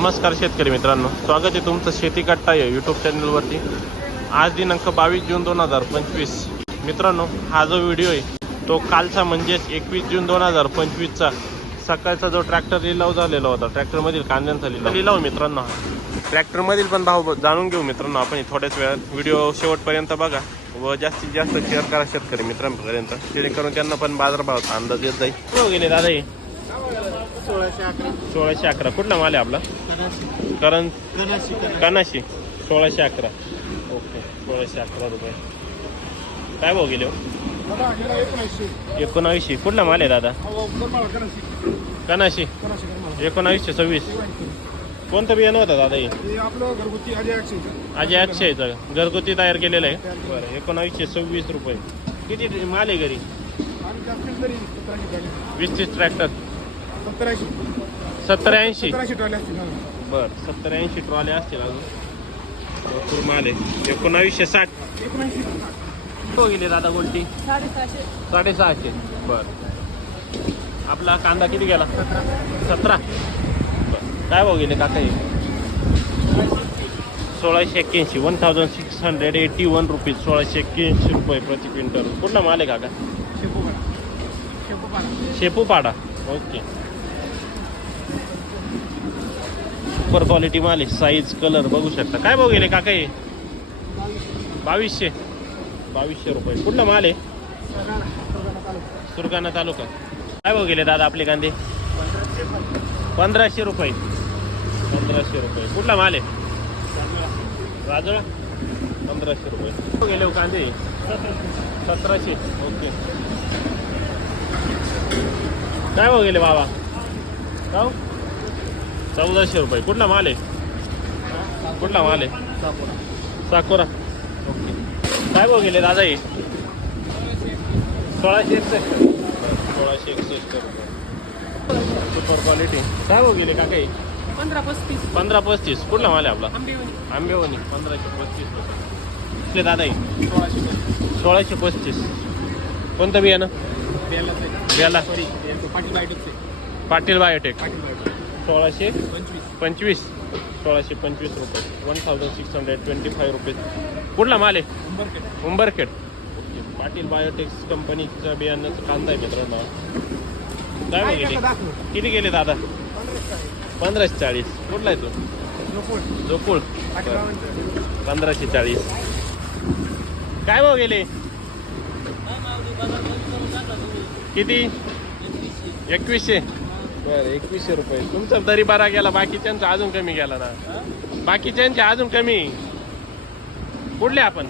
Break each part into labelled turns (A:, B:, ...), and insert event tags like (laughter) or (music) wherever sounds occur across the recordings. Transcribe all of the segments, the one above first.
A: नमस्कार शेतकरी मित्रांनो. स्वागत आहे तुमचं शेती कट्टा आहे यूट्यूब चॅनलवरती आज दिनांक बावीस जून दोन हजार पंचवीस. मित्रांनो हा जो व्हिडिओ आहे तो कालचा म्हणजेच एकवीस जून दोन हजार पंचवीसचा सकाळचा जो ट्रॅक्टर लिलाव झालेला होता ट्रॅक्टरमधील कांद्यांचा लिलाव. लिलाव मित्रांनो हा. ट्रॅक्टरमधील पण भाव जाणून घेऊ मित्रांनो आपण हे थोड्याच वेळात. व्हिडिओ शेवटपर्यंत बघा व जास्तीत जास्त शेअर करा शेतकरी मित्रांपर्यंत. जेणेकरून त्यांना पण बाजारभावाचा अंदाज येत जाईल. कुठं गेले दादा हे.
B: सोळाशे अकरा.
A: सोळाशे अकरा. कुठला माल आहे आपला? कारण
B: कनाशी
A: सोळाशे अकरा. ओके सोळाशे अकरा रुपये. काय भाव गेले हो? एकोणावीसशे कुठला माल आहे दादा?
B: कनाशी
A: एकोणावीसशे सव्वीस. कोणतं बियाणं होतं दादा हे?
B: हे आपलं घरगुती आधी ॲक्शन
A: आजी अक्षयचं घरगुती तयार केलेलं आहे. बरं एकोणावीसशे सव्वीस रुपये. किती माल आहे घरी? वीस तीस ट्रॅक्टर. सत्तर ऐंशी
B: असतील. हा.
A: बरं सत्तर ऐंशी ट्रॉले असतील अजून. भरपूर माल आहे. एकोणावीसशे साठ. हो गेले दादा गोल्टी?
C: साडेसहाशे.
A: बर. आपला कांदा किती गेला? सतरा. काय भाव गेले काका सोळाशे एक्क्याऐंशी. One thousand six hundred eighty one rupees सोळाशे एक्क्याऐंशी रुपये प्रति क्विंटल. कुठला माल आहे काका?
B: शेपूपाडा. शेपूपाडा.
A: शेपूपाडा. ओके. सुपर क्वालिटी माल आहे. साईज कलर बघू शकता. काय भाव गेले काका हे? बावीसशे. बावीसशे रुपये. कुठला माल आहे? सुरगाणा तालुका. काय भाव गेले दादा आपले कांदे? पंधराशे रुपये. पंधराशे रुपये. कुठला माल आहे? राजळा. पंधराशे रुपये. गेले हो कांदे? सतराशे. ओके. काय भाव गेले बाबा? का चौदाशे रुपये. कुठला माल आहे? कुठला माल आहे? साकोरा. ओके. काय भाव गेले दादा हे? सोळाशे एकसष्ट. सोळाशे एकसष्ट रुपये. सुपर क्वालिटी काय भाव गेले काका
C: पंधरा पस्तीस.
A: पंधरा पस्तीस. कुठला माल आहे आपला?
C: आंबेवणी
A: पंधराशे पस्तीस रुपये. कुठले दादा हे?
B: सोळाशे पस्तीस.
A: सोळाशे पस्तीस. कोणतं बियाणं?
B: सॉरी हे पाटील
A: बायोटेक.
B: पाटील बायटच
A: सोळाशे
B: पंचवीस.
A: पंचवीस. सोळाशे पंचवीस रुपये. One thousand six hundred twenty five rupees कुठला माल आहे?
B: उंबरखेड.
A: ओके. पाटील बायोटेक्स कंपनीचा बियाण्याचा कांदा आहे मित्रांनो. काय
B: काय
A: गेले? किती गेले दादा?
B: पंधराशे
A: चाळीस कुठला आहे तो. जोपूळ.
B: बावनचं.
A: पंधराशे चाळीस काय भाव गेले? किती? एकवीसशे. बरं एकवीसशे रुपये. तुमचा तरी बरा गेला बाकीच्यांचा अजून कमी गेला ना? बाकीच्यांचे अजून कमी? कुठले आपण?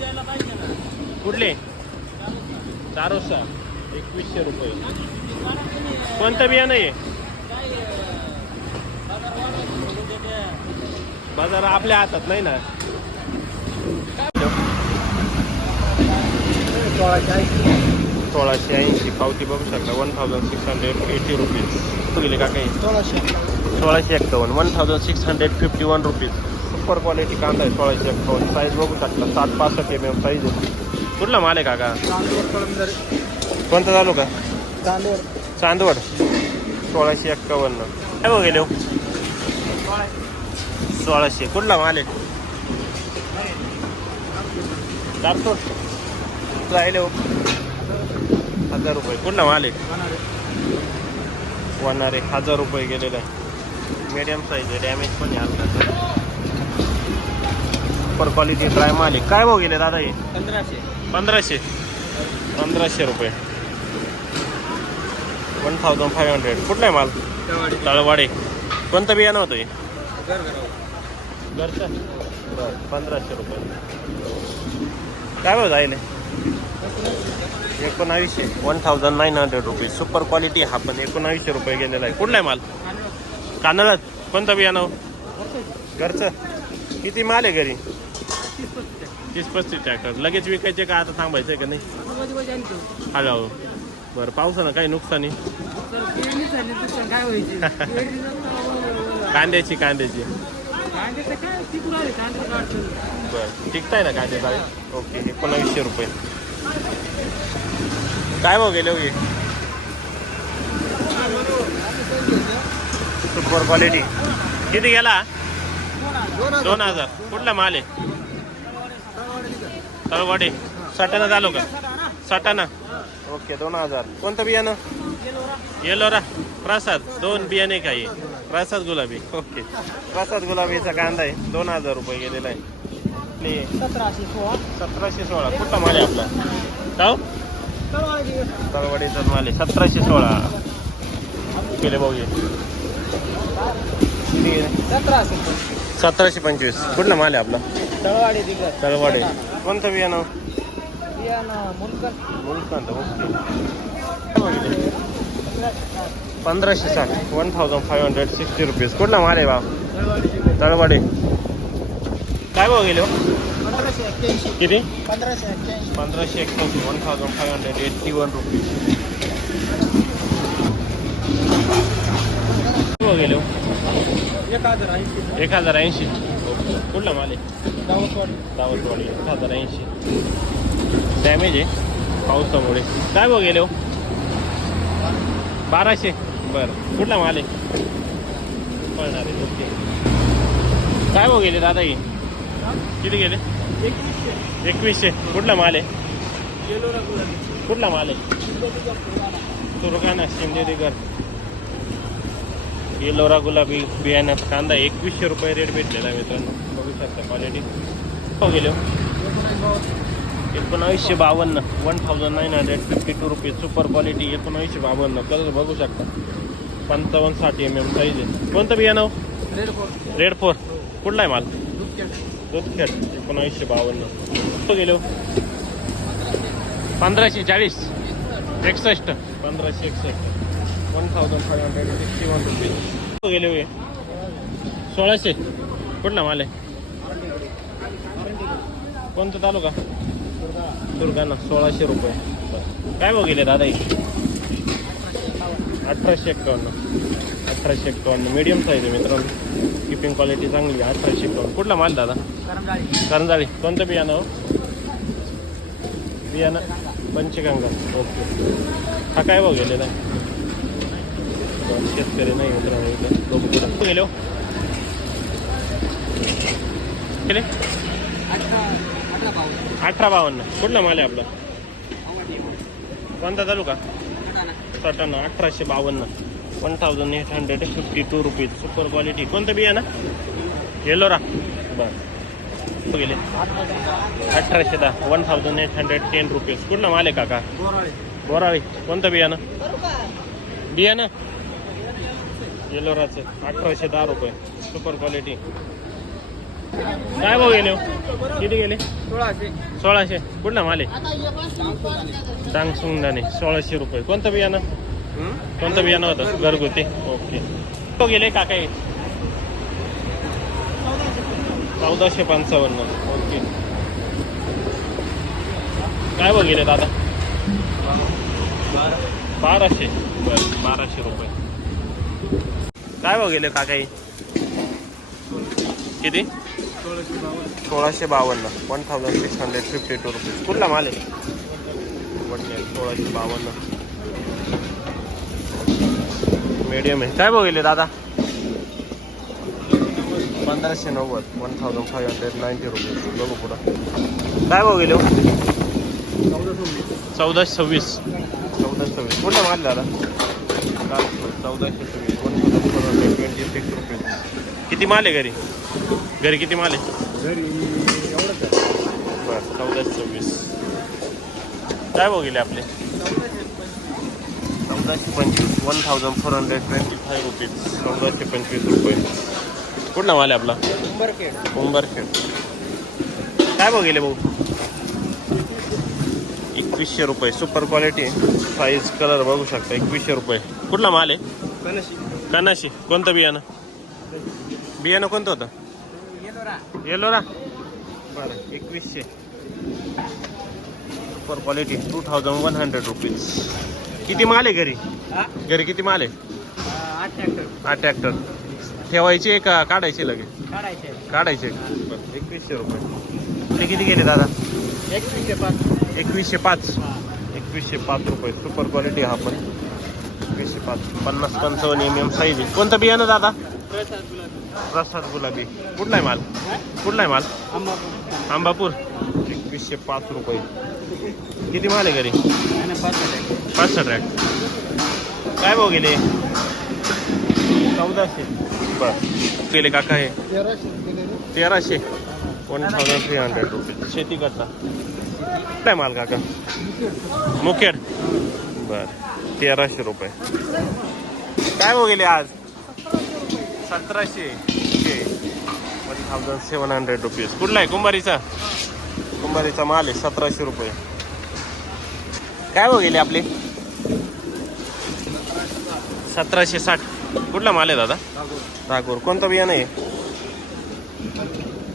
A: कुठले? चारोसा. एकवीसशे रुपये. कोणतं बियाणं आहे? बाजार आपल्या हातात नाही ना? सोळाशे ऐंशी पावती बघू शकता. One thousand six hundred eighty rupees गेले का काही?
B: सोळाशे.
A: सोळाशे एक्कावन्न. One thousand six hundred fifty one rupees super quality कांदा आहे सोळाशे एक्कावन्न. साईज बघू शकता. सात पासष्ट एम एम साईज आहे. कुठला माल आहे काका?
B: कळमदर.
A: कोणता चालू का
B: तांदूळ
A: चांदवड. सोळाशे एक्कावन्न. काय बघ गेले हो? सोळाशे. कुठला माल आहे? राहिले हो? हजार रुपये. कुठला माल आहे? वाढणारे हजार रुपये गेलेला आहे मीडियम साईज आहे. डॅमेज पण आहे सुपर क्वालिटी ड्राय माल आहे. काय भाव गेले दादा हे?
B: पंधराशे.
A: पंधराशे. पंधराशे रुपये. वन थाउजंड फाईव्ह हंड्रेड कुठला आहे माल? तळवाडे. कोणतं बियाणं होतं हे? घरचं बरं. पंधराशे रुपये. काय भाव जाईल एकोणावीसशे. One thousand nine hundred rupees. Super quality हा पण एकोणावीसशे रुपये गेलेला आहे. कुठला आहे माल? कानाळात कोणतं बियाणं? घरचं. किती माल आहे घरी? तीस पस्तीस ट्रॅक्टर लगेच विकायचे का? आता थांबायचं आहे का नाही? हळूहळू बरं पावसानं काही नुकसानी?
C: काय व्हायची? (laughs) (laughs)
A: कांद्याची. कांद्याची
C: काय तिकडून आले कांद्याचं अडचण
A: बरं. टिकताय ना कांदे चालेल ओके एकोणावीसशे रुपये. काय भाव गेले हो हे? सुपर क्वालिटी किती गेला? दोन हजार. कुठला माल आहे? तळवाडे. सटाणा झालो का? सटाणा. ओके दोन हजार. कोणतं बियाणं? येलोरा. प्रसाद. दोन बियाणे काही प्रसाद गुलाबी. ओके. प्रसाद गुलाबीचा कांदा आहे. दोन हजार रुपये गेलेला आहे.
C: सतराशे सोळा.
A: सतराशे सोळा. कुठला माल आहे आपला? गाव तळवाडीचा माल आहे. सतराशे सोळा. केले भाऊजी?
C: सतराशे.
A: सतराशे पंचवीस. कुठला माल आहे आपला?
C: तळवाडी
A: तळवाडे. कोणतं बियाणं?
C: बियाणं मुलकर
A: मुलकांत ओके. पंधराशे साठ one thousand five hundred sixty rupees कुठला माल आहे भाव तळवाडे काय भाव गेले हो
C: पंधराशे एक्क्याऐंशी
A: किती
C: पंधराशे एक्क्याऐंशी
A: पंधराशे एक्क्याऐंशी one thousand five hundred eighty one rupees भाव गेले हो
C: एक हजार ऐंशी
A: एक हजार ऐंशी कुठला माल आहे
C: दावतवाडी
A: दावतवाडी एक हजार ऐंशी डॅमेज आहे पावसामुळे काय भाव गेले हो बाराशे बरं. कुठला माल आहे पळणार आहे. ओके. काय भाव गेले दादा ही? किती गेले?
C: एकवीसशे.
A: कुठला माल आहे? कुठला माल आहे? सुरगाणा शिंदेरीकर. येलोरा गुलाबी बियाण्यात कांदा एकवीसशे रुपये रेट भेटलेला आहे मित्रांनो. बघू शकता क्वालिटी हो गेले हो? एकोणावीसशे बावन्न one thousand nine hundred fifty two rupees super quality एकोणावीसशे बावन्न. कलर बघू शकता. पंचावन्न साठ एम एम साईज आहे. कोणतं बियाणं हो?
C: रेड फोर
A: रेड फोर कुठला आहे माल? दूधखेड एकोणावीसशे बावन्न. कुठं गेलो? पंधराशे चाळीस. एकसष्ट. पंधराशे एकसष्ट. One thousand five hundred sixty one rupees कुठं गेले होय सोळाशे. कुठला माल आहे? कोणतं तालुका? दुर्गाना सोळाशे रुपये. काय भाव गेले दादा हे? अठराशे एक्कावन्न. अठराशे एक्कावन्न. मिडियम साईज आहे मित्रांनो. किपिंग क्वालिटी चांगली आहे. अठराशे एक्कावन्न. कुठला माल दादा?
C: करंजाळी.
A: कोणतं बियाणं हो? बियाणं? पंचगंगा. ओके हा काय भाव गेलेला आहे? शेतकरी नाही मित्रांनो इथं. लोक पुढं. गेले हो? गेले
C: अठरा
A: बावन्न. कुठला माल आहे आपला? कोणता तालुका? सटाणा अठराशे बावन्न. One thousand eight hundred fifty two rupees super quality कोणतं बियाणं? येलोरा. बरं. गेले अठराशे दहा. One thousand eight hundred ten rupees कुठला माल आहे काका? बोराळी. कोणतं बियाणं? बियाणं? येलोराचं. अठराशे दहा रुपये. सुपर क्वालिटी काय भाऊ गेले हो? किती गेले?
C: सोळाशे.
A: सोळाशे. कुठला माल टांग सुंगदाणे सोळाशे रुपये. कोणतं बियाणं? कोणतं बियाणं होतं? घरगुती. ओके. तो गेले काका चौदाशे पंचावन्न. ओके. काय बघ गेले दादा? बाराशे. बरं बाराशे रुपये. काय बघ गेले काका हे? किती?
C: सोळाशे बावन्न.
A: One thousand six hundred fifty two rupees कुठला माल आहे? सोळाशे बावन्न. मीडियम आहे. काय बघितले दादा? पंधराशे नव्वद. One thousand five hundred ninety rupees बघू पुढं. काय बघितले चौदाशे सव्वीस. चौदाशे सव्वीस. कुठला माल दादा? चौदाशे सव्वीस. One thousand four hundred twenty six rupees किती माल आहे घरी? घरी किती माल आहे?
B: घरी एवढंच आहे.
A: बरं सव्वीस. काय बघितले आपले? चौदाशे पंचवीस one thousand four hundred twenty five rupees चौदाशे पंचवीस रुपये. कुठला माल आहे आपला?
C: उंबरखेड
A: उंबरखेड काय बघितले भाऊ? एकवीसशे रुपये. सुपर क्वालिटी साईज कलर बघू शकता. एकवीसशे रुपये. कुठला माल आहे?
C: कनशी.
A: कानाशी कोणतं बियाणं? बियाणं कोणतं होतं?
C: येलोरा
A: बरं एकवीसशे. Super quality two thousand one hundred rupees किती माल आहे घरी? घरी किती माल आहे?
C: आठ ट्रॅक्टर
A: ठेवायचे का काढायचे लगेच
C: काढायचे.
A: एकवीसशे रुपये. ते किती गेले दादा?
C: एकवीसशे पाच.
A: एकवीसशे पाच. एकवीसशे पाच रुपये. सुपर क्वालिटी हा पण. एकवीसशे पाच. पन्नास पंचावन्न एम एम साईज कोणतं बियाणं दादा?
C: प्रसाद गुलाबी
A: कुठला आहे माल? कुठला आहे माल?
C: आंबापूर.
A: एकवीसशे पाच रुपये. किती माल आहे घरी?
C: पाच
A: सहा ट्रॅक काय भाऊ गेले? चौदाशे. बर. गेले काका हे? तेराशे. One thousand three hundred rupees शेती करता. काय माल काका? मुखेड. बर. तेराशे रुपये. काय भाऊ गेले आज? सतराशे. One thousand seven hundred rupees. कुठला आहे? कुंभारीचा? कुंभारीचा माल आहे सतराशे रुपये. काय भाऊ गेले आपले? सतराशे साठ. कुठला माल आहे दादा? नागपूर कोणतं बियाणं आहे?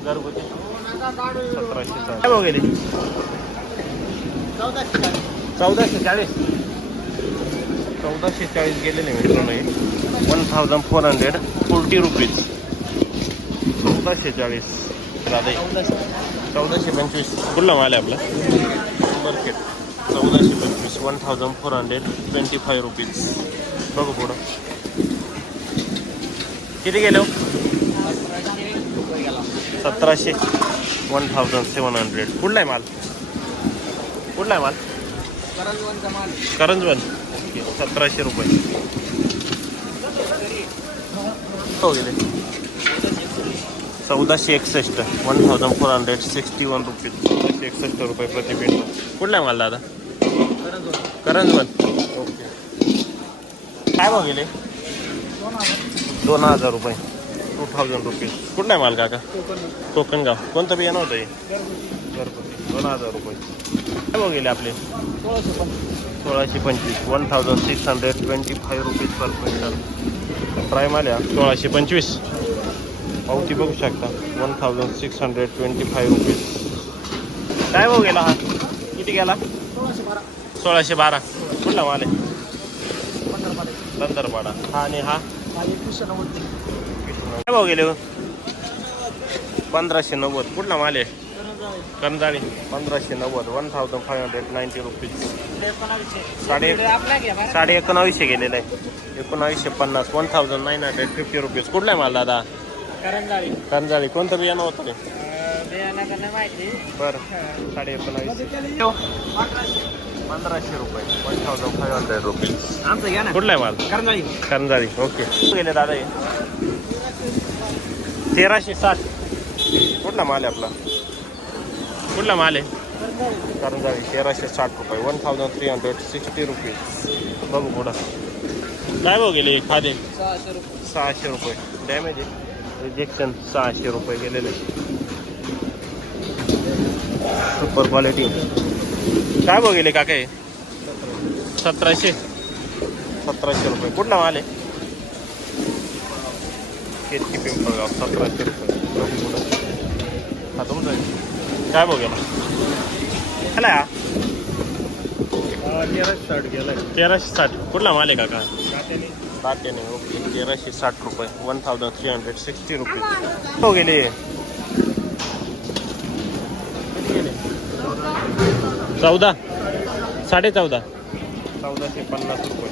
A: घरगुती. सतराशे साठ. काय भाऊ गेले? चौदाशे चाळीस. चौदाशे चाळीस गेलेले मित्रांनो हे. One thousand four hundred forty rupees चौदाशे चाळीस दादा चौदाशे पंचवीस कुठला माल आहे आपला. मार्केट चौदाशे पंचवीस one thousand four hundred twenty five rupees बघू पुढं. किती गेलो? सतराशे. वन थाउजंड सेवन हंड्रेड कुठला आहे माल? कुठला आहे माल?
C: करंजवनचा माल.
A: करंजवन. ओके. सतराशे रुपये. हो गेले चौदाशे एकसष्ट one thousand four hundred sixty one rupees चौदाशे एकसष्ट रुपये प्रति पेंट. कुठला माल दादा? करंजवन ओके. काय भाव गेले? दोन हजार रुपये. टू थाउजंड रुपीज कुठला माल काका? कोकणगाव कोणतं बियाणं होतं हे? घरगुती. दोन हजार रुपये. काय भाव गेले आपले? सोळाशे पंचवीस. One thousand six hundred twenty five rupees per quintal prime आल्या सोळाशे पंचवीस. पावती बघू शकता. One thousand six hundred twenty five rupees काय भाऊ गेला हा? किती गेला? सोळाशे बारा. कुठला माल आहे? बंदरपाडा हा आणि हा? काय भाऊ गेले हो? पंधराशे नव्वद. कुठला माल आहे? कंदाळी. पंधराशे नव्वद one thousand five hundred ninety rupees साडे. साडे एकोणावीसशे गेलेलं आहे. एकोणावीसशे पन्नास one thousand nine hundred fifty rupees कुठला आहे माल दादा?
C: करंजाळी.
A: कंजाळी कोणतं बियाणं होतं रे बरं. साडे एकोणावीसशे. पंधराशे रुपये. One thousand five hundred rupees
C: आमचं घ्या ना.
A: कुठला आहे माल?
C: करंजाळी.
A: कंजाळी ओके. गेले दादा हे. तेराशे साठ. कुठला माल आहे आपला? कुठला माल आहे? करंजाळी तेराशे साठ रुपये one thousand three hundred sixty rupees बघू पुढं काय भाऊ गेले खादे?
C: सहाशे रुपये.
A: डॅमेज आहे. रिजेक्शन सहाशे रुपये गेलेले. सुपर क्वालिटी काय भाऊ गेले काका सतराशे. सतराशे रुपये. कुठला माल आहे? केतकी पिंपळगाव सतराशे रुपये. हा तुमचा आहे. काय भाऊ गेला गेला हा?
B: तेराशे साठ। गेलाय
A: तेराशे साठ कुठला माल आहे काका ओके तेराशे साठ रुपये one thousand three hundred sixty हो गेले चौदा साडे चौदा चौदाशे पन्नास रुपये